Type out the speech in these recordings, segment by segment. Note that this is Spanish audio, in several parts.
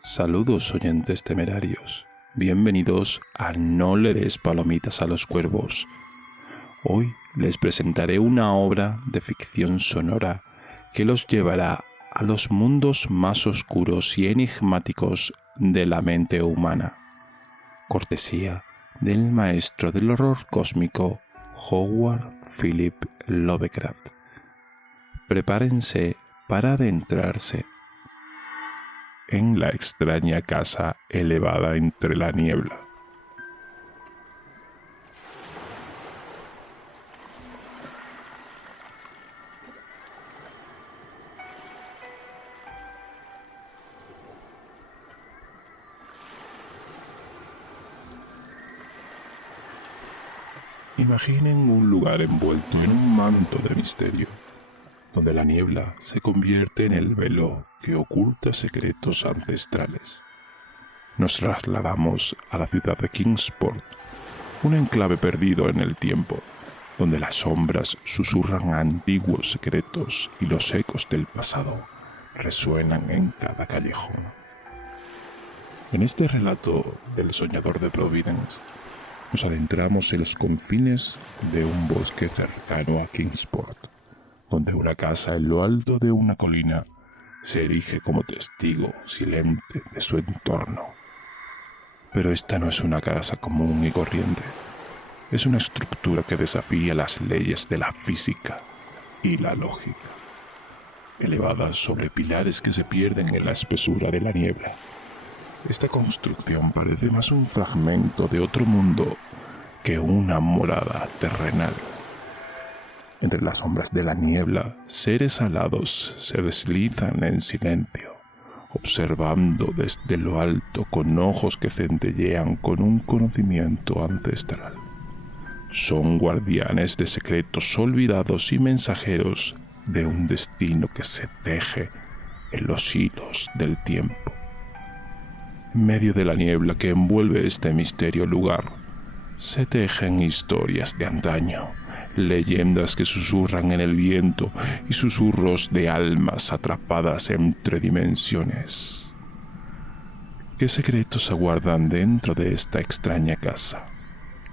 Saludos oyentes temerarios, bienvenidos a No le des palomitas a los cuervos. Hoy les presentaré una obra de ficción sonora que los llevará a los mundos más oscuros y enigmáticos de la mente humana, cortesía del maestro del horror cósmico Howard Philip Lovecraft. Prepárense para adentrarse en la extraña casa elevada entre la niebla. Imaginen un lugar envuelto en un manto de misterio, donde la niebla se convierte en el velo que oculta secretos ancestrales. Nos trasladamos a la ciudad de Kingsport, un enclave perdido en el tiempo, donde las sombras susurran antiguos secretos y los ecos del pasado resuenan en cada callejón. En este relato del soñador de Providence, nos adentramos en los confines de un bosque cercano a Kingsport, donde una casa en lo alto de una colina se erige como testigo silente de su entorno. Pero esta no es una casa común y corriente. Es una estructura que desafía las leyes de la física y la lógica, elevada sobre pilares que se pierden en la espesura de la niebla. Esta construcción parece más un fragmento de otro mundo que una morada terrenal. Entre las sombras de la niebla, seres alados se deslizan en silencio, observando desde lo alto con ojos que centellean con un conocimiento ancestral. Son guardianes de secretos olvidados y mensajeros de un destino que se teje en los hilos del tiempo. En medio de la niebla que envuelve este misterio lugar, se tejen historias de antaño, leyendas que susurran en el viento y susurros de almas atrapadas entre dimensiones. ¿Qué secretos aguardan dentro de esta extraña casa?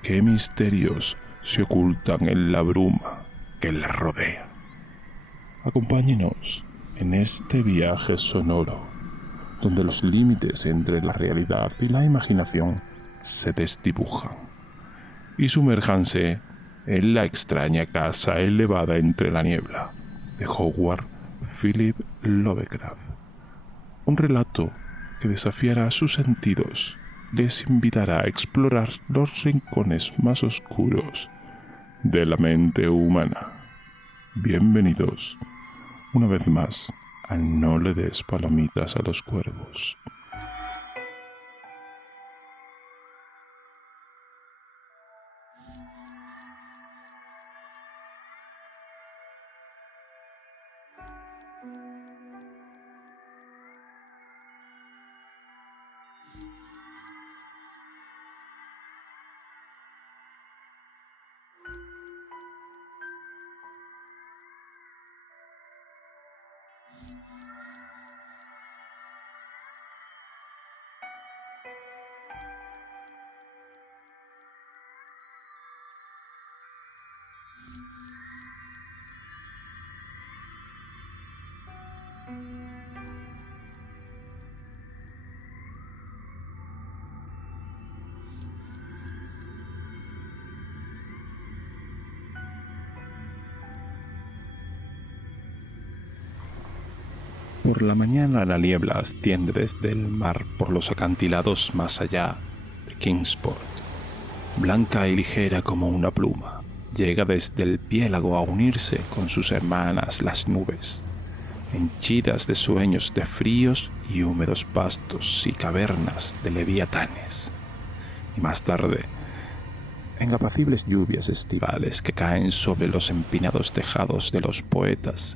¿Qué misterios se ocultan en la bruma que la rodea? Acompáñenos en este viaje sonoro, donde los límites entre la realidad y la imaginación se desdibujan, y sumérjanse en la extraña casa elevada entre la niebla de Howard Philip Lovecraft. Un relato que desafiará sus sentidos, les invitará a explorar los rincones más oscuros de la mente humana. Bienvenidos una vez más a No le des palomitas a los cuervos. Por la mañana la niebla asciende desde el mar por los acantilados más allá de Kingsport. Blanca y ligera como una pluma, llega desde el piélago a unirse con sus hermanas las nubes, henchidas de sueños de fríos y húmedos pastos y cavernas de leviatanes. Y más tarde, en apacibles lluvias estivales que caen sobre los empinados tejados de los poetas,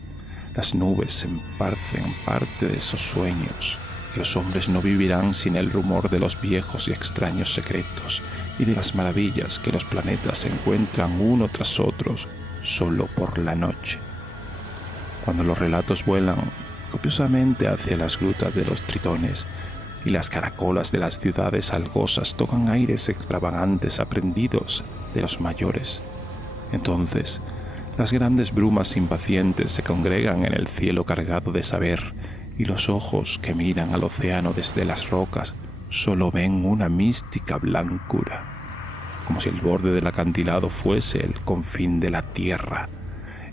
las nubes esparcen parte de esos sueños, que los hombres no vivirán sin el rumor de los viejos y extraños secretos y de las maravillas que los planetas encuentran uno tras otros solo por la noche. Cuando los relatos vuelan copiosamente hacia las grutas de los tritones, y las caracolas de las ciudades algosas tocan aires extravagantes aprendidos de los mayores. Entonces, las grandes brumas impacientes se congregan en el cielo cargado de saber, y los ojos que miran al océano desde las rocas solo ven una mística blancura, como si el borde del acantilado fuese el confín de la tierra,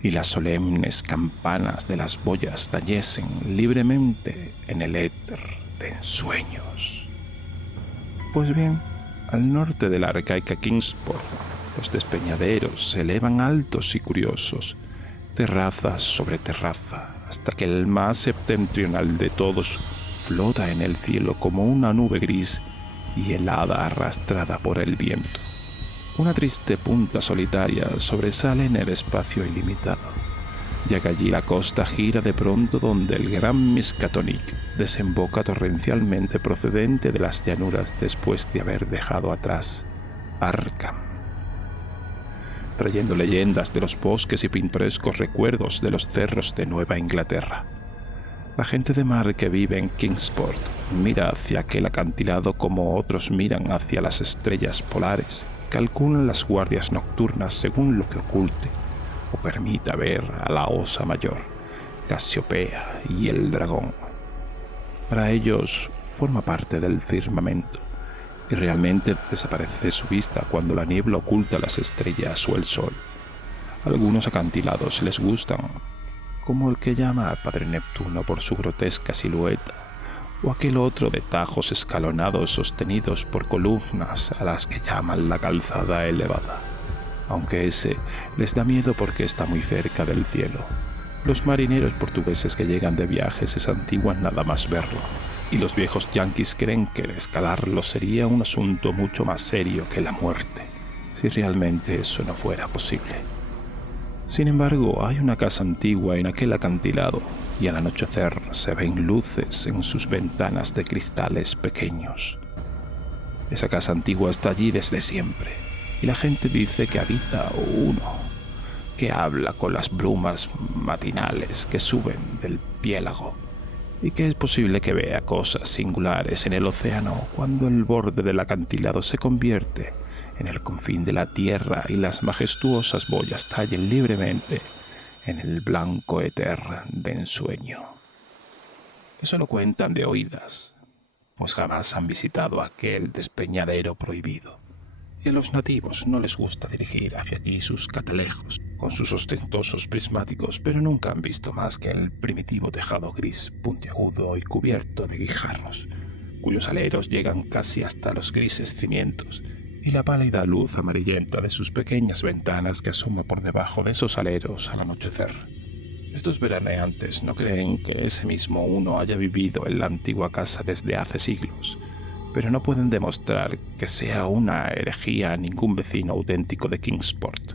y las solemnes campanas de las boyas tañesen libremente en el éter de ensueños. Pues bien, al norte de la arcaica Kingsport, los despeñaderos se elevan altos y curiosos, terraza sobre terraza, hasta que el más septentrional de todos flota en el cielo como una nube gris y helada arrastrada por el viento. Una triste punta solitaria sobresale en el espacio ilimitado, ya que allí la costa gira de pronto donde el gran Miskatonic desemboca torrencialmente procedente de las llanuras después de haber dejado atrás Arkham, trayendo leyendas de los bosques y pintorescos recuerdos de los cerros de Nueva Inglaterra. La gente de mar que vive en Kingsport mira hacia aquel acantilado como otros miran hacia las estrellas polares y calculan las guardias nocturnas según lo que oculte o permita ver a la Osa Mayor, Casiopea y el dragón. Para ellos forma parte del firmamento y realmente desaparece de su vista cuando la niebla oculta las estrellas o el sol. Algunos acantilados les gustan, como el que llama al Padre Neptuno por su grotesca silueta, o aquel otro de tajos escalonados sostenidos por columnas a las que llaman la calzada elevada, aunque ese les da miedo porque está muy cerca del cielo. Los marineros portugueses que llegan de viajes se santiguan nada más verlo, y los viejos yanquis creen que escalarlo sería un asunto mucho más serio que la muerte, si realmente eso no fuera posible. Sin embargo, hay una casa antigua en aquel acantilado, y al anochecer se ven luces en sus ventanas de cristales pequeños. Esa casa antigua está allí desde siempre, y la gente dice que habita uno, que habla con las brumas matinales que suben del piélago, y que es posible que vea cosas singulares en el océano cuando el borde del acantilado se convierte en el confín de la tierra y las majestuosas boyas tallen libremente en el blanco éter de ensueño. Eso lo cuentan de oídas, pues jamás han visitado aquel despeñadero prohibido, y a los nativos no les gusta dirigir hacia allí sus catalejos con sus ostentosos prismáticos, pero nunca han visto más que el primitivo tejado gris puntiagudo y cubierto de guijarros, cuyos aleros llegan casi hasta los grises cimientos, y la pálida luz amarillenta de sus pequeñas ventanas que asoma por debajo de esos aleros al anochecer. Estos veraneantes no creen que ese mismo uno haya vivido en la antigua casa desde hace siglos, pero no pueden demostrar que sea una herejía a ningún vecino auténtico de Kingsport.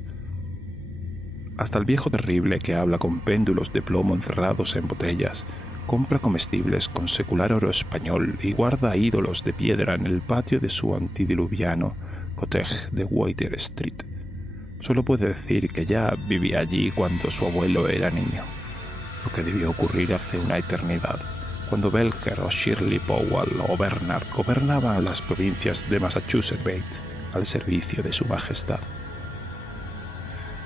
Hasta el viejo terrible que habla con péndulos de plomo encerrados en botellas, compra comestibles con secular oro español y guarda ídolos de piedra en el patio de su antidiluviano cottage de Water Street. Solo puede decir que ya vivía allí cuando su abuelo era niño, lo que debió ocurrir hace una eternidad, cuando Belcher o Shirley Powell o Bernard gobernaban las provincias de Massachusetts Bay al servicio de su majestad.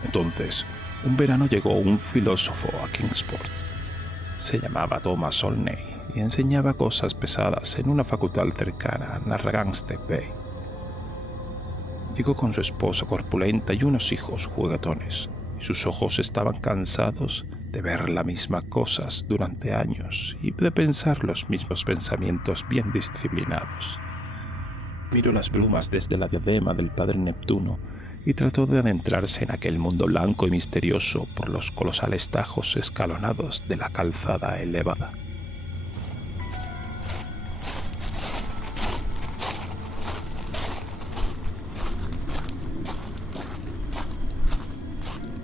Entonces, un verano llegó un filósofo a Kingsport. Se llamaba Thomas Olney y enseñaba cosas pesadas en una facultad cercana, Narragansett Bay. Llegó con su esposa corpulenta y unos hijos juguetones, y sus ojos estaban cansados de ver las mismas cosas durante años y de pensar los mismos pensamientos bien disciplinados. Miró las brumas desde la diadema del Padre Neptuno y trató de adentrarse en aquel mundo blanco y misterioso por los colosales tajos escalonados de la calzada elevada.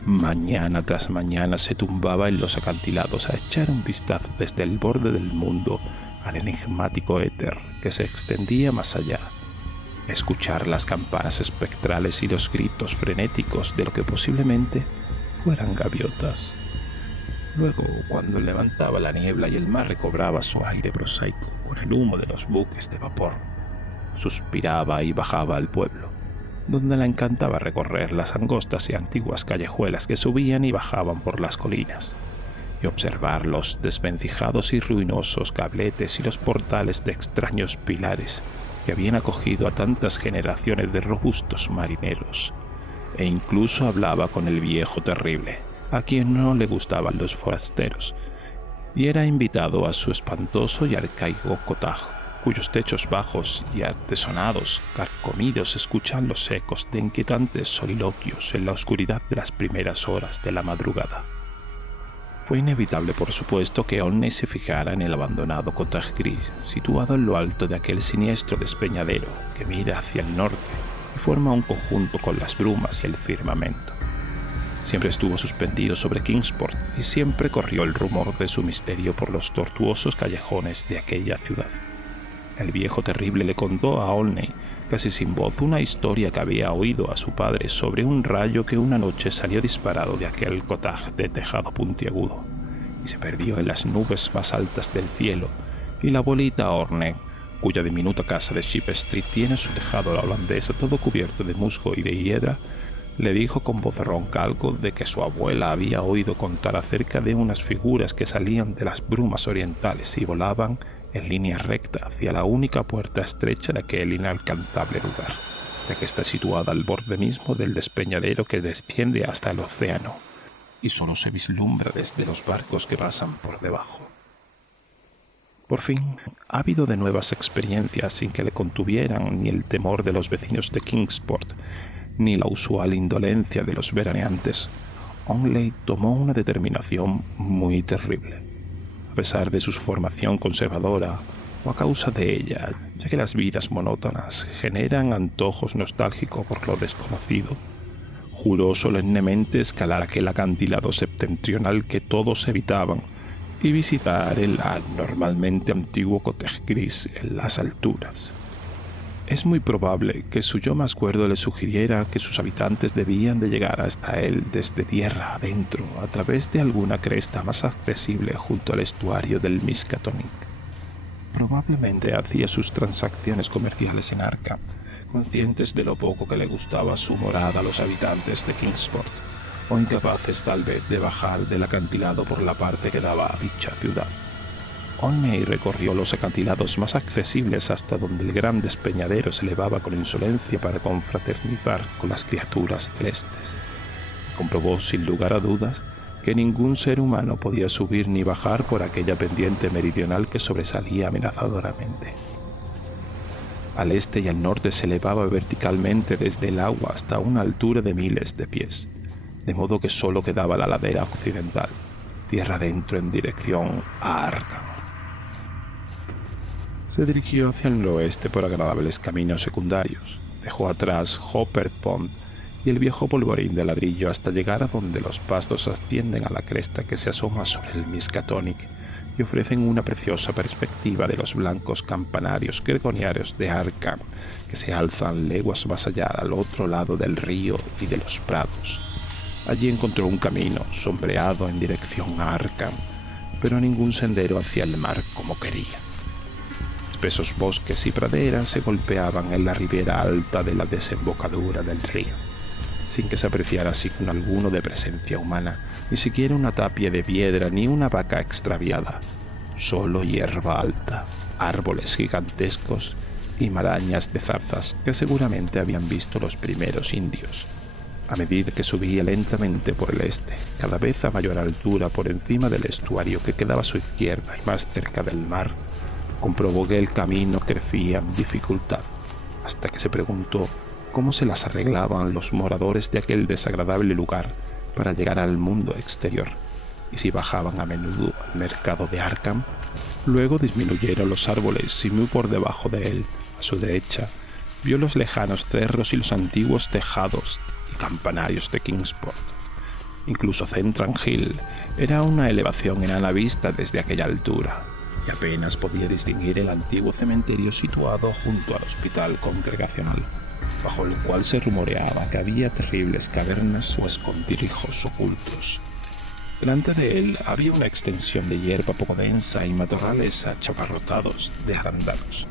Mañana tras mañana se tumbaba en los acantilados a echar un vistazo desde el borde del mundo al enigmático éter que se extendía más allá, a escuchar las campanas espectrales y los gritos frenéticos de lo que posiblemente fueran gaviotas. Luego, cuando levantaba la niebla y el mar recobraba su aire prosaico con el humo de los buques de vapor, suspiraba y bajaba al pueblo, donde le encantaba recorrer las angostas y antiguas callejuelas que subían y bajaban por las colinas, y observar los desvencijados y ruinosos gabletes y los portales de extraños pilares que habían acogido a tantas generaciones de robustos marineros, e incluso hablaba con el viejo terrible, a quien no le gustaban los forasteros, y era invitado a su espantoso y arcaico cottage, cuyos techos bajos y artesonados carcomidos escuchan los ecos de inquietantes soliloquios en la oscuridad de las primeras horas de la madrugada. Fue inevitable, por supuesto, que Olney se fijara en el abandonado cottage gris, situado en lo alto de aquel siniestro despeñadero que mira hacia el norte y forma un conjunto con las brumas y el firmamento. Siempre estuvo suspendido sobre Kingsport y siempre corrió el rumor de su misterio por los tortuosos callejones de aquella ciudad. El viejo terrible le contó a Olney, casi sin voz, una historia que había oído a su padre sobre un rayo que una noche salió disparado de aquel cottage de tejado puntiagudo y se perdió en las nubes más altas del cielo, y la abuelita Orne, cuya diminuta casa de Ship Street tiene su tejado a la holandesa todo cubierto de musgo y de hiedra, le dijo con voz ronca algo de que su abuela había oído contar acerca de unas figuras que salían de las brumas orientales y volaban en línea recta hacia la única puerta estrecha de aquel inalcanzable lugar, ya que está situada al borde mismo del despeñadero que desciende hasta el océano, y solo se vislumbra desde los barcos que pasan por debajo. Por fin, ávido de nuevas experiencias sin que le contuvieran ni el temor de los vecinos de Kingsport, ni la usual indolencia de los veraneantes, Olney tomó una determinación muy terrible. A pesar de su formación conservadora, o a causa de ella, ya que las vidas monótonas generan antojos nostálgicos por lo desconocido, juró solemnemente escalar aquel acantilado septentrional que todos evitaban y visitar el anormalmente antiguo cottage gris en las alturas. Es muy probable que su yo más cuerdo le sugiriera que sus habitantes debían de llegar hasta él desde tierra adentro a través de alguna cresta más accesible junto al estuario del Miskatonic. Probablemente hacía sus transacciones comerciales en Arkham, conscientes de lo poco que le gustaba su morada a los habitantes de Kingsport, o incapaces tal vez de bajar del acantilado por la parte que daba a dicha ciudad. Olney recorrió los acantilados más accesibles hasta donde el gran despeñadero se elevaba con insolencia para confraternizar con las criaturas celestes. Comprobó sin lugar a dudas que ningún ser humano podía subir ni bajar por aquella pendiente meridional que sobresalía amenazadoramente. Al este y al norte se elevaba verticalmente desde el agua hasta una altura de miles de pies, de modo que solo quedaba la ladera occidental, tierra adentro en dirección a Arkham. Se dirigió hacia el oeste por agradables caminos secundarios, dejó atrás Hopper Pond y el viejo polvorín de ladrillo hasta llegar a donde los pastos ascienden a la cresta que se asoma sobre el Miskatonic y ofrecen una preciosa perspectiva de los blancos campanarios gregorianos de Arkham que se alzan leguas más allá al otro lado del río y de los prados. Allí encontró un camino sombreado en dirección a Arkham, pero ningún sendero hacia el mar como quería. Espesos bosques y praderas se golpeaban en la ribera alta de la desembocadura del río, sin que se apreciara signo alguno de presencia humana, ni siquiera una tapia de piedra ni una vaca extraviada, solo hierba alta, árboles gigantescos y marañas de zarzas que seguramente habían visto los primeros indios. A medida que subía lentamente por el este, cada vez a mayor altura por encima del estuario que quedaba a su izquierda y más cerca del mar, comprobó que el camino crecía en dificultad, hasta que se preguntó cómo se las arreglaban los moradores de aquel desagradable lugar para llegar al mundo exterior, y si bajaban a menudo al mercado de Arkham. Luego disminuyeron los árboles y muy por debajo de él, a su derecha, vio los lejanos cerros y los antiguos tejados y campanarios de Kingsport. Incluso Central Hill era una elevación enana vista desde aquella altura, y apenas podía distinguir el antiguo cementerio situado junto al hospital congregacional, bajo el cual se rumoreaba que había terribles cavernas o escondrijos ocultos. Delante de él había una extensión de hierba poco densa y matorrales achaparrotados de arándanos,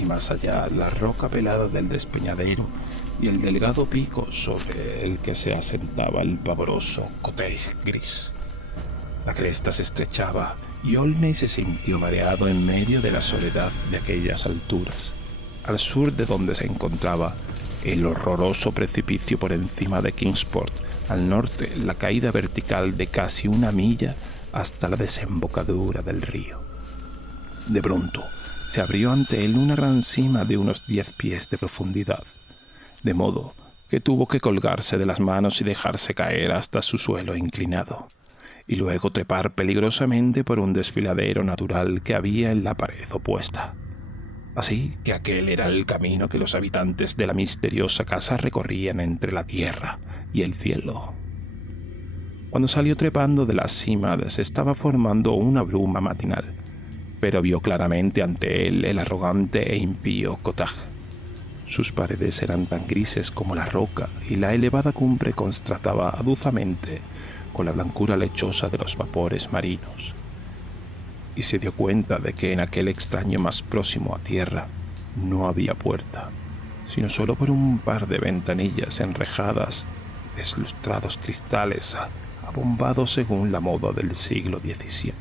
y más allá la roca pelada del despeñadero y el delgado pico sobre el que se asentaba el pavoroso cottage gris. La cresta se estrechaba y Olney se sintió mareado en medio de la soledad de aquellas alturas. Al sur de donde se encontraba el horroroso precipicio por encima de Kingsport, al norte la caída vertical de casi 1 milla hasta la desembocadura del río. De pronto se abrió ante él una gran sima de unos 10 pies de profundidad, de modo que tuvo que colgarse de las manos y dejarse caer hasta su suelo inclinado, y luego trepar peligrosamente por un desfiladero natural que había en la pared opuesta. Así que aquel era el camino que los habitantes de la misteriosa casa recorrían entre la tierra y el cielo. Cuando salió trepando de la cima se estaba formando una bruma matinal, pero vio claramente ante él el arrogante e impío cottage. Sus paredes eran tan grises como la roca y la elevada cumbre contrastaba aduzamente con la blancura lechosa de los vapores marinos. Y se dio cuenta de que en aquel extraño más próximo a tierra no había puerta, sino solo por un par de ventanillas enrejadas de deslustrados cristales abombados según la moda del siglo XVII.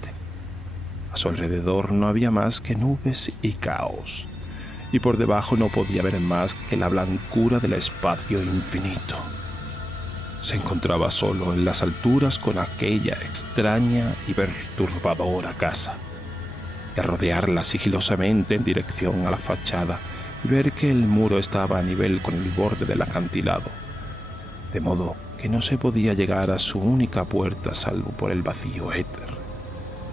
A su alrededor no había más que nubes y caos, y por debajo no podía ver más que la blancura del espacio infinito. Se encontraba solo en las alturas con aquella extraña y perturbadora casa, y al rodearla sigilosamente en dirección a la fachada y ver que el muro estaba a nivel con el borde del acantilado, de modo que no se podía llegar a su única puerta salvo por el vacío éter,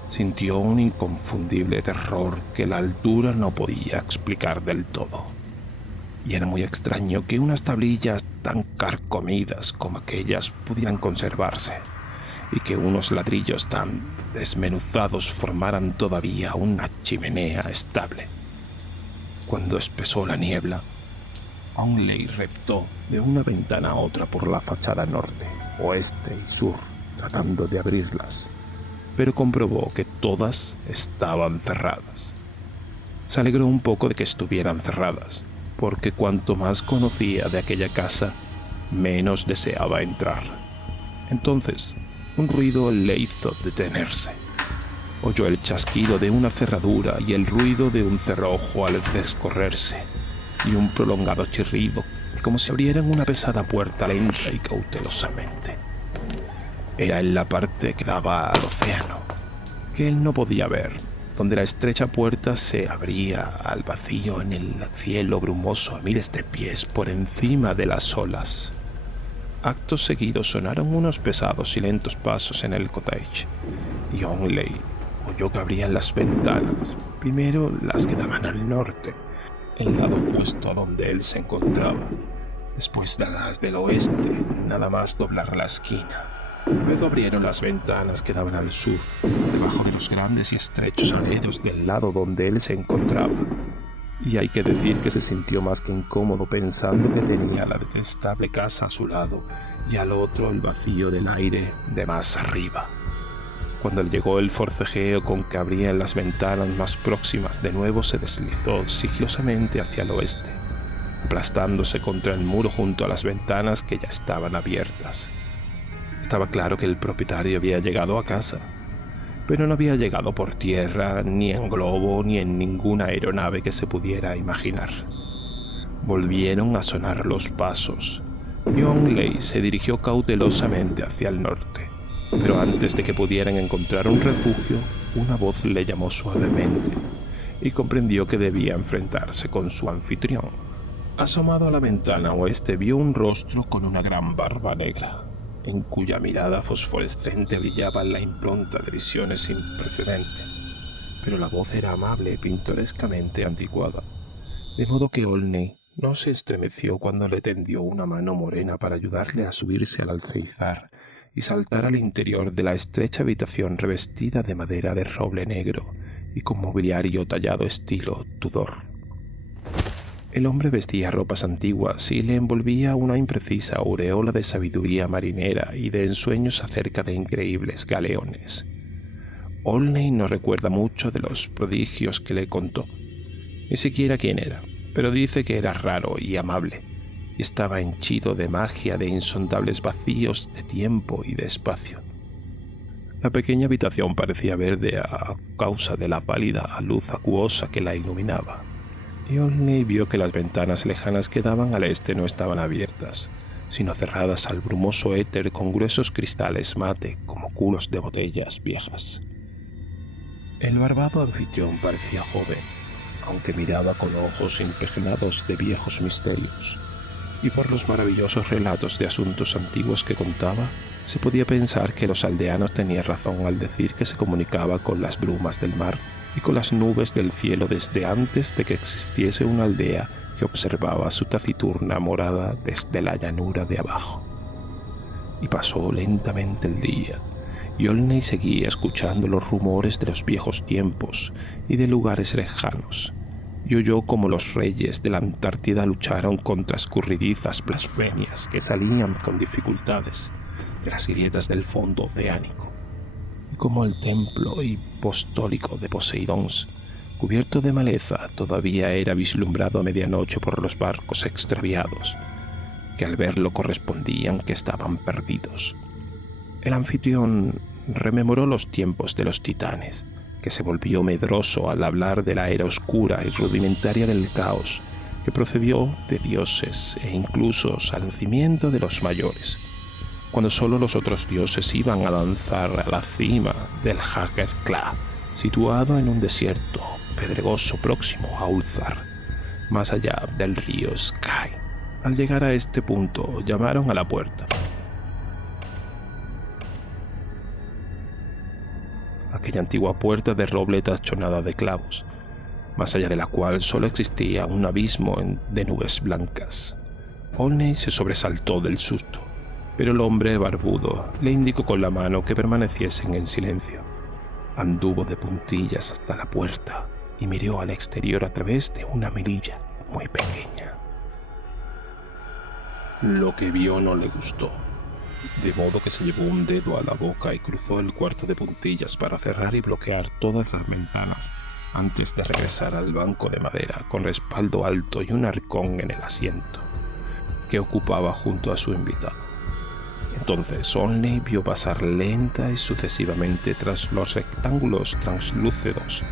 sintió un inconfundible terror que la altura no podía explicar del todo. Y era muy extraño que unas tablillas tan carcomidas como aquellas pudieran conservarse, y que unos ladrillos tan desmenuzados formaran todavía una chimenea estable. Cuando espesó la niebla, Olney reptó de una ventana a otra por la fachada norte, oeste y sur, tratando de abrirlas, pero comprobó que todas estaban cerradas. Se alegró un poco de que estuvieran cerradas, porque cuanto más conocía de aquella casa, menos deseaba entrar. Entonces, un ruido le hizo detenerse. Oyó el chasquido de una cerradura y el ruido de un cerrojo al descorrerse, y un prolongado chirrido, como si abrieran una pesada puerta lenta y cautelosamente. Era en la parte que daba al océano, que él no podía ver, donde la estrecha puerta se abría al vacío en el cielo brumoso a miles de pies por encima de las olas. Acto seguido sonaron unos pesados y lentos pasos en el cottage, y Olney oyó que abrían las ventanas, primero las que daban al norte, el lado opuesto a donde él se encontraba, después de las del oeste, nada más doblar la esquina. Luego abrieron las ventanas que daban al sur, debajo de los grandes y estrechos aleros del lado donde él se encontraba. Y hay que decir que se sintió más que incómodo pensando que tenía la detestable casa a su lado y al otro el vacío del aire de más arriba. Cuando le llegó el forcejeo con que abrían las ventanas más próximas, de nuevo se deslizó sigilosamente hacia el oeste, aplastándose contra el muro junto a las ventanas que ya estaban abiertas. Estaba claro que el propietario había llegado a casa, pero no había llegado por tierra, ni en globo, ni en ninguna aeronave que se pudiera imaginar. Volvieron a sonar los pasos, y Olney se dirigió cautelosamente hacia el norte, pero antes de que pudieran encontrar un refugio, una voz le llamó suavemente, y comprendió que debía enfrentarse con su anfitrión. Asomado a la ventana oeste vio un rostro con una gran barba negra, en cuya mirada fosforescente brillaba la impronta de visiones sin precedente, pero la voz era amable y pintorescamente anticuada, de modo que Olney no se estremeció cuando le tendió una mano morena para ayudarle a subirse al alféizar y saltar al interior de la estrecha habitación revestida de madera de roble negro y con mobiliario tallado estilo Tudor. El hombre vestía ropas antiguas y le envolvía una imprecisa aureola de sabiduría marinera y de ensueños acerca de increíbles galeones. Olney no recuerda mucho de los prodigios que le contó, ni siquiera quién era, pero dice que era raro y amable, y estaba henchido de magia de insondables vacíos de tiempo y de espacio. La pequeña habitación parecía verde a causa de la pálida luz acuosa que la iluminaba, y Olney vio que las ventanas lejanas que daban al este no estaban abiertas, sino cerradas al brumoso éter con gruesos cristales mate como culos de botellas viejas. El barbado anfitrión parecía joven, aunque miraba con ojos impregnados de viejos misterios, y por los maravillosos relatos de asuntos antiguos que contaba, se podía pensar que los aldeanos tenían razón al decir que se comunicaba con las brumas del mar y con las nubes del cielo desde antes de que existiese una aldea que observaba su taciturna morada desde la llanura de abajo. Y pasó lentamente el día, y Olney seguía escuchando los rumores de los viejos tiempos y de lugares lejanos, y oyó cómo los reyes de la Antártida lucharon contra escurridizas blasfemias que salían con dificultades de las grietas del fondo oceánico, y como el templo apostólico de Poseidón, cubierto de maleza, todavía era vislumbrado a medianoche por los barcos extraviados, que al verlo correspondían que estaban perdidos. El anfitrión rememoró los tiempos de los titanes, que se volvió medroso al hablar de la era oscura y rudimentaria del caos, que procedió de dioses e incluso al nacimiento de los mayores, cuando solo los otros dioses iban a danzar a la cima del Hagerkla, situado en un desierto pedregoso próximo a Ulthar, más allá del río Sky. Al llegar a este punto, llamaron a la puerta. Aquella antigua puerta de roble tachonada de clavos, más allá de la cual solo existía un abismo de nubes blancas. Olney se sobresaltó del susto, pero el hombre barbudo le indicó con la mano que permaneciesen en silencio. Anduvo de puntillas hasta la puerta y miró al exterior a través de una mirilla muy pequeña. Lo que vio no le gustó, de modo que se llevó un dedo a la boca y cruzó el cuarto de puntillas para cerrar y bloquear todas las ventanas antes de regresar al banco de madera con respaldo alto y un arcón en el asiento que ocupaba junto a su invitado. Entonces Olney vio pasar lenta y sucesivamente tras los rectángulos translúcidos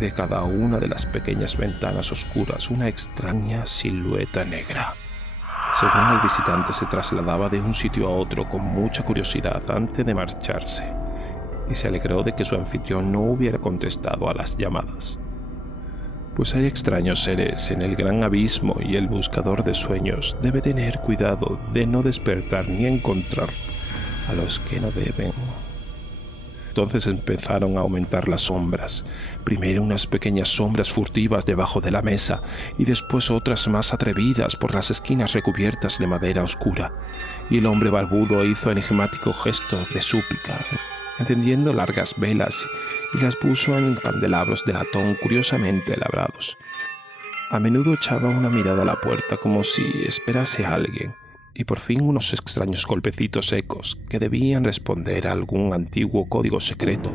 de cada una de las pequeñas ventanas oscuras una extraña silueta negra. Según el visitante se trasladaba de un sitio a otro con mucha curiosidad antes de marcharse, y se alegró de que su anfitrión no hubiera contestado a las llamadas. Pues hay extraños seres en el gran abismo y el buscador de sueños debe tener cuidado de no despertar ni encontrar a los que no deben. Entonces empezaron a aumentar las sombras, primero unas pequeñas sombras furtivas debajo de la mesa y después otras más atrevidas por las esquinas recubiertas de madera oscura, y el hombre barbudo hizo enigmático gesto de súplica, encendiendo largas velas y las puso en candelabros de latón curiosamente labrados. A menudo echaba una mirada a la puerta como si esperase a alguien, y por fin unos extraños golpecitos secos, que debían responder a algún antiguo código secreto,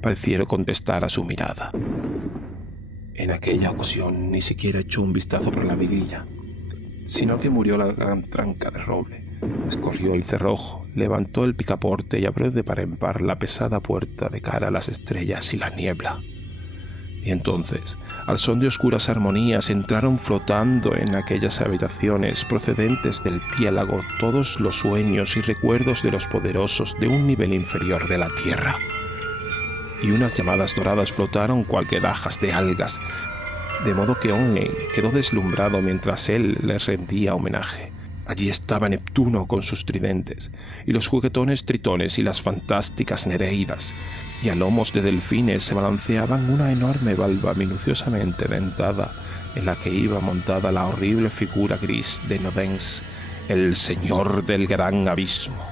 parecieron contestar a su mirada. En aquella ocasión ni siquiera echó un vistazo por la vidilla, sino que murió la gran tranca de roble. Escorrió el cerrojo, levantó el picaporte y abrió de par en par la pesada puerta de cara a las estrellas y la niebla. Y entonces, al son de oscuras armonías, entraron flotando en aquellas habitaciones procedentes del piélago todos los sueños y recuerdos de los poderosos de un nivel inferior de la tierra. Y unas llamadas doradas flotaron cual quedajas de algas, de modo que Olney quedó deslumbrado mientras él les rendía homenaje. Allí estaba Neptuno con sus tridentes, y los juguetones tritones y las fantásticas nereidas, y a lomos de delfines se balanceaban una enorme valva minuciosamente dentada, en la que iba montada la horrible figura gris de Nodens, el señor del gran abismo.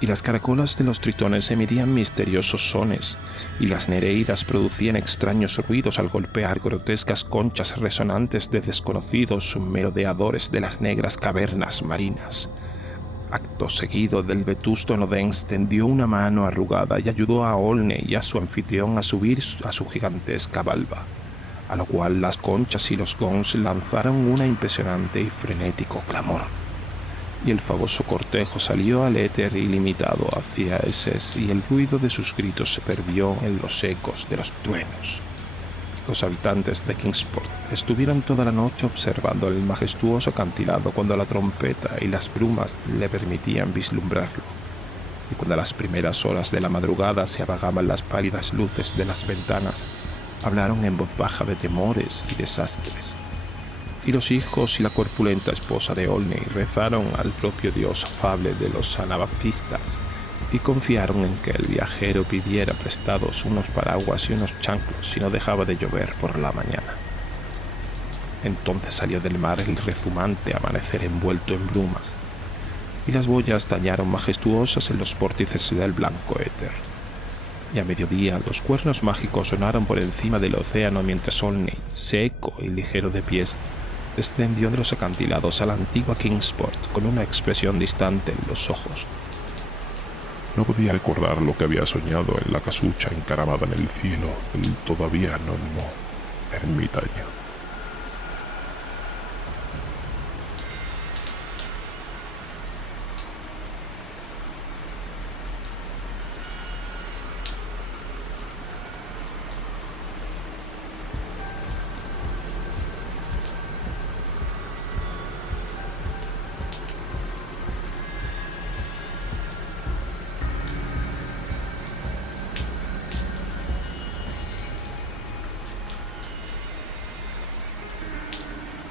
y las caracolas de los tritones emitían misteriosos sones, y las nereidas producían extraños ruidos al golpear grotescas conchas resonantes de desconocidos merodeadores de las negras cavernas marinas. Acto seguido, del vetusto Nodens tendió una mano arrugada y ayudó a Olney y a su anfitrión a subir a su gigantesca valva, a lo cual las conchas y los gongs lanzaron una impresionante y frenético clamor, y el famoso cortejo salió al éter ilimitado hacia Esses, y el ruido de sus gritos se perdió en los ecos de los truenos. Los habitantes de Kingsport estuvieron toda la noche observando el majestuoso acantilado cuando la trompeta y las brumas le permitían vislumbrarlo, y cuando a las primeras horas de la madrugada se apagaban las pálidas luces de las ventanas, hablaron en voz baja de temores y desastres. Y los hijos y la corpulenta esposa de Olney rezaron al propio dios afable de los anabaptistas y confiaron en que el viajero pidiera prestados unos paraguas y unos chanclos si no dejaba de llover por la mañana. Entonces salió del mar el rezumante amanecer envuelto en brumas, y las boyas tallaron majestuosas en los vórtices del blanco éter. Y a mediodía los cuernos mágicos sonaron por encima del océano mientras Olney, seco y ligero de pies, descendió de los acantilados a la antigua Kingsport con una expresión distante en los ojos. No podía recordar lo que había soñado en la casucha encaramada en el cielo del todavía anónimo ermitaño.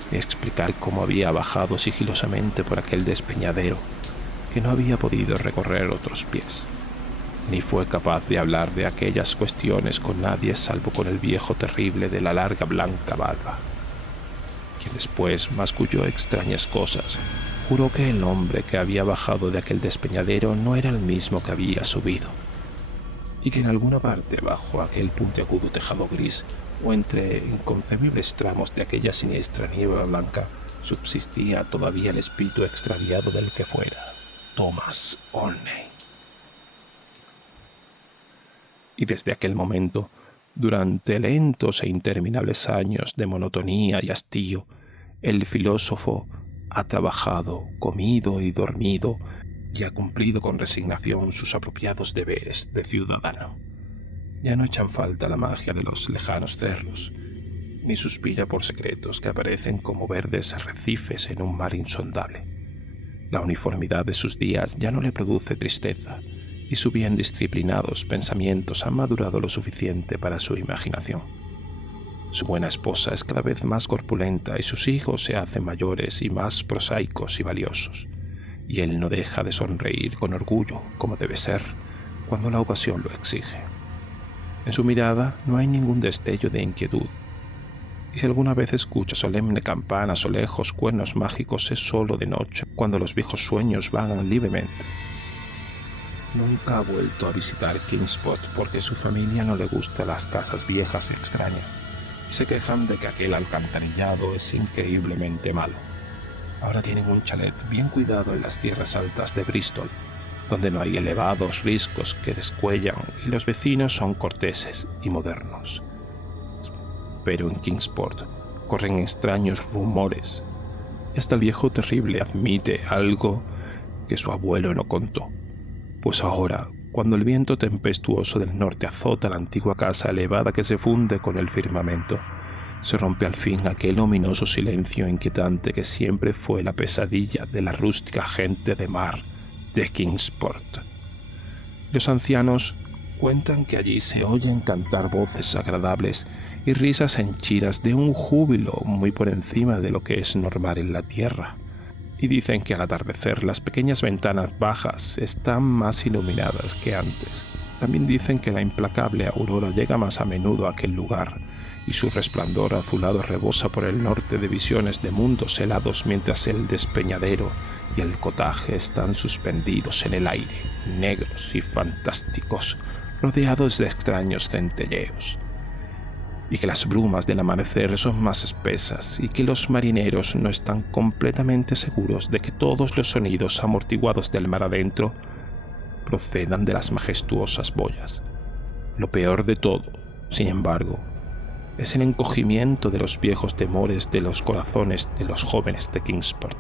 Y explicar cómo había bajado sigilosamente por aquel despeñadero que no había podido recorrer otros pies, ni fue capaz de hablar de aquellas cuestiones con nadie salvo con el viejo terrible de la larga blanca barba, quien después masculló extrañas cosas, juró que el hombre que había bajado de aquel despeñadero no era el mismo que había subido, y que en alguna parte bajo aquel puntiagudo tejado gris o entre inconcebibles tramos de aquella siniestra niebla blanca subsistía todavía el espíritu extraviado del que fuera Thomas Olney. Y desde aquel momento, durante lentos e interminables años de monotonía y hastío, el filósofo ha trabajado, comido y dormido, y ha cumplido con resignación sus apropiados deberes de ciudadano. Ya no echan falta la magia de los lejanos cerros, ni suspira por secretos que aparecen como verdes arrecifes en un mar insondable. La uniformidad de sus días ya no le produce tristeza, y sus bien disciplinados pensamientos han madurado lo suficiente para su imaginación. Su buena esposa es cada vez más corpulenta y sus hijos se hacen mayores y más prosaicos y valiosos, y él no deja de sonreír con orgullo, como debe ser, cuando la ocasión lo exige. En su mirada no hay ningún destello de inquietud, y si alguna vez escucha solemne campanas o lejos cuernos mágicos es solo de noche, cuando los viejos sueños vagan libremente. Nunca ha vuelto a visitar Kingsport porque su familia no le gusta las casas viejas y extrañas, y se quejan de que aquel alcantarillado es increíblemente malo. Ahora tienen un chalet bien cuidado en las tierras altas de Bristol, donde no hay elevados riscos que descuellan y los vecinos son corteses y modernos. Pero en Kingsport corren extraños rumores, y hasta el viejo terrible admite algo que su abuelo no contó, pues ahora, cuando el viento tempestuoso del norte azota la antigua casa elevada que se funde con el firmamento, se rompe al fin aquel ominoso silencio inquietante que siempre fue la pesadilla de la rústica gente de mar de Kingsport. Los ancianos cuentan que allí se oyen cantar voces agradables y risas henchidas de un júbilo muy por encima de lo que es normal en la tierra, y dicen que al atardecer las pequeñas ventanas bajas están más iluminadas que antes. También dicen que la implacable aurora llega más a menudo a aquel lugar, y su resplandor azulado rebosa por el norte de visiones de mundos helados mientras el despeñadero y el cottage están suspendidos en el aire, negros y fantásticos, rodeados de extraños centelleos, y que las brumas del amanecer son más espesas y que los marineros no están completamente seguros de que todos los sonidos amortiguados del mar adentro procedan de las majestuosas boyas. Lo peor de todo, sin embargo, es el encogimiento de los viejos temores de los corazones de los jóvenes de Kingsport,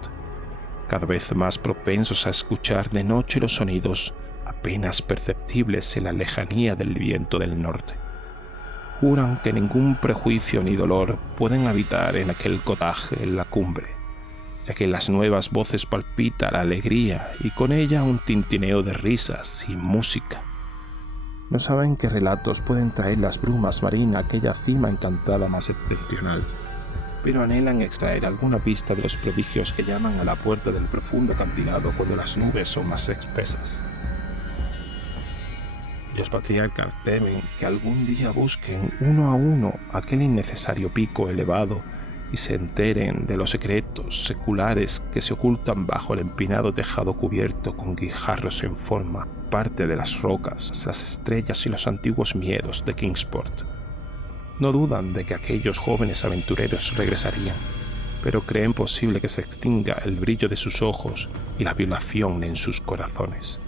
cada vez más propensos a escuchar de noche los sonidos apenas perceptibles en la lejanía del viento del norte. Juran que ningún prejuicio ni dolor pueden habitar en aquel cottage en la cumbre, ya que en las nuevas voces palpita la alegría y con ella un tintineo de risas y música. No saben qué relatos pueden traer las brumas marinas a aquella cima encantada más septentrional, pero anhelan extraer alguna pista de los prodigios que llaman a la puerta del profundo acantilado cuando las nubes son más espesas. Los patriarcas temen que algún día busquen uno a uno aquel innecesario pico elevado y se enteren de los secretos seculares que se ocultan bajo el empinado tejado cubierto con guijarros en forma, parte de las rocas, las estrellas y los antiguos miedos de Kingsport. No dudan de que aquellos jóvenes aventureros regresarían, pero creen posible que se extinga el brillo de sus ojos y la violación en sus corazones.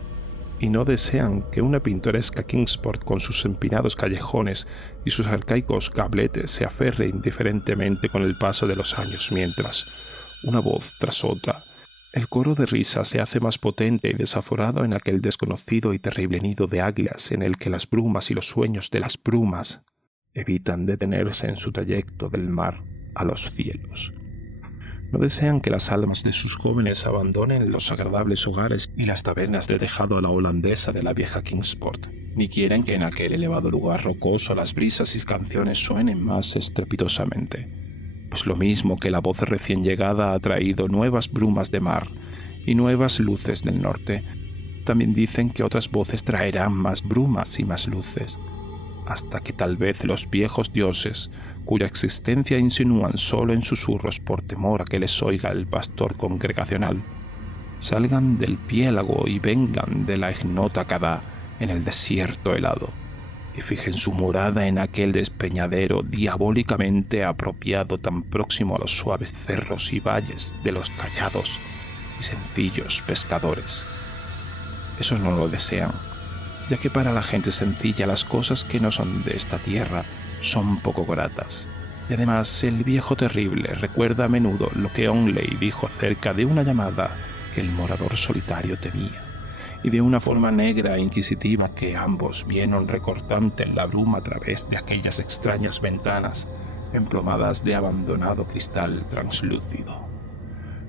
Y no desean que una pintoresca Kingsport con sus empinados callejones y sus arcaicos gabletes se aferre indiferentemente con el paso de los años mientras, una voz tras otra, el coro de risas se hace más potente y desaforado en aquel desconocido y terrible nido de águilas en el que las brumas y los sueños de las brumas evitan detenerse en su trayecto del mar a los cielos. No desean que las almas de sus jóvenes abandonen los agradables hogares y las tabernas de tejado a la holandesa de la vieja Kingsport, ni quieren que en aquel elevado lugar rocoso las brisas y canciones suenen más estrepitosamente, pues lo mismo que la voz recién llegada ha traído nuevas brumas de mar y nuevas luces del norte, también dicen que otras voces traerán más brumas y más luces, hasta que tal vez los viejos dioses, cuya existencia insinúan solo en susurros por temor a que les oiga el pastor congregacional, salgan del piélago y vengan de la ignota Kadá en el desierto helado, y fijen su morada en aquel despeñadero diabólicamente apropiado tan próximo a los suaves cerros y valles de los callados y sencillos pescadores. Esos no lo desean, ya que para la gente sencilla las cosas que no son de esta tierra son poco gratas. Y además el viejo terrible recuerda a menudo lo que Onley dijo acerca de una llamada que el morador solitario temía, y de una forma negra e inquisitiva que ambos vieron recortante en la bruma a través de aquellas extrañas ventanas emplomadas de abandonado cristal translúcido.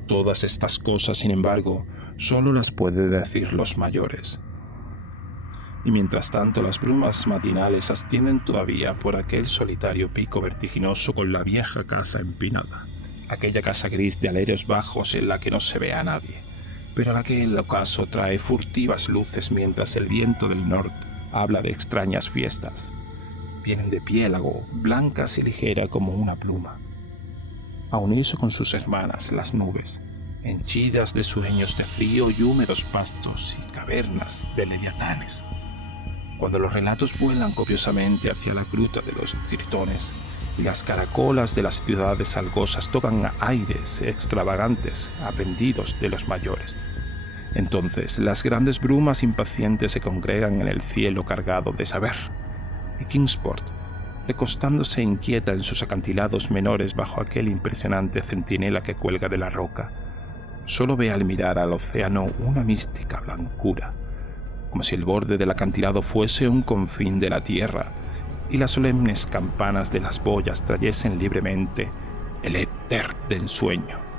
Todas estas cosas, sin embargo, solo las puede decir los mayores. Y mientras tanto las brumas matinales ascienden todavía por aquel solitario pico vertiginoso con la vieja casa empinada, aquella casa gris de aleros bajos en la que no se ve a nadie, pero a la que el ocaso trae furtivas luces mientras el viento del norte habla de extrañas fiestas. Vienen de piélago, blancas y ligera como una pluma, a unirse con sus hermanas las nubes, henchidas de sueños de frío y húmedos pastos y cavernas de leviatanes. Cuando los relatos vuelan copiosamente hacia la gruta de los tritones y las caracolas de las ciudades algosas tocan aires extravagantes aprendidos de los mayores, entonces las grandes brumas impacientes se congregan en el cielo cargado de saber, y Kingsport, recostándose inquieta en sus acantilados menores bajo aquel impresionante centinela que cuelga de la roca, solo ve al mirar al océano una mística blancura, como si el borde del acantilado fuese un confín de la tierra y las solemnes campanas de las boyas trayesen libremente el éter de ensueño.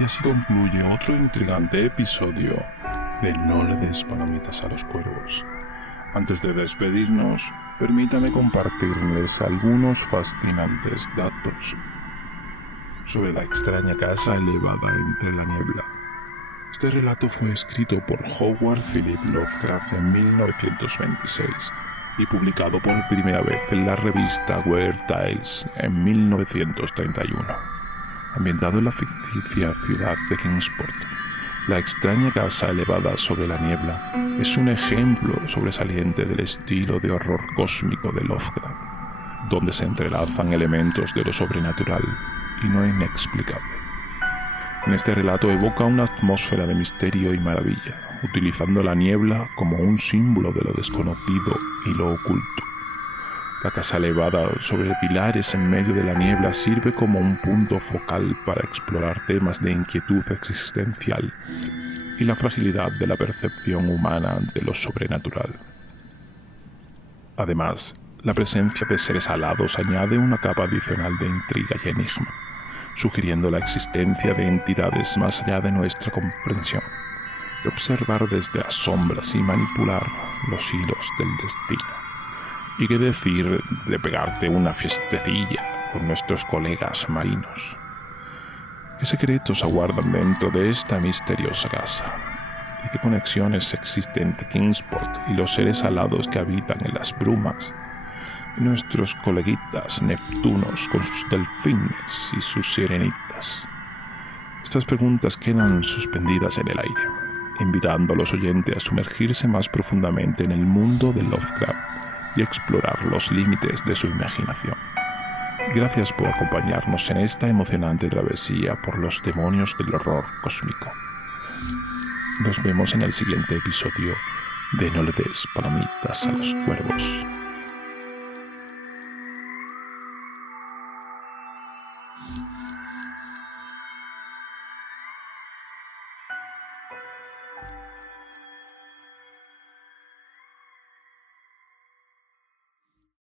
Y así concluye otro intrigante episodio de No le des palomitas a los cuervos. Antes de despedirnos, permítame compartirles algunos fascinantes datos sobre la extraña casa elevada entre la niebla. Este relato fue escrito por Howard Philip Lovecraft en 1926 y publicado por primera vez en la revista Weird Tales en 1931. Ambientado en la ficticia ciudad de Kingsport, la extraña casa elevada sobre la niebla es un ejemplo sobresaliente del estilo de horror cósmico de Lovecraft, donde se entrelazan elementos de lo sobrenatural y no inexplicable. En este relato evoca una atmósfera de misterio y maravilla, utilizando la niebla como un símbolo de lo desconocido y lo oculto. La casa elevada sobre pilares en medio de la niebla sirve como un punto focal para explorar temas de inquietud existencial y la fragilidad de la percepción humana ante lo sobrenatural. Además, la presencia de seres alados añade una capa adicional de intriga y enigma, sugiriendo la existencia de entidades más allá de nuestra comprensión, y observar desde las sombras y manipular los hilos del destino. ¿Y qué decir de pegarte una fiestecilla con nuestros colegas marinos? ¿Qué secretos aguardan dentro de esta misteriosa casa? ¿Y qué conexiones existen entre Kingsport y los seres alados que habitan en las brumas? Y nuestros coleguitas neptunos con sus delfines y sus sirenitas. Estas preguntas quedan suspendidas en el aire, invitando a los oyentes a sumergirse más profundamente en el mundo de Lovecraft y explorar los límites de su imaginación. Gracias por acompañarnos en esta emocionante travesía por los demonios del horror cósmico. Nos vemos en el siguiente episodio de No le des palomitas a los cuervos.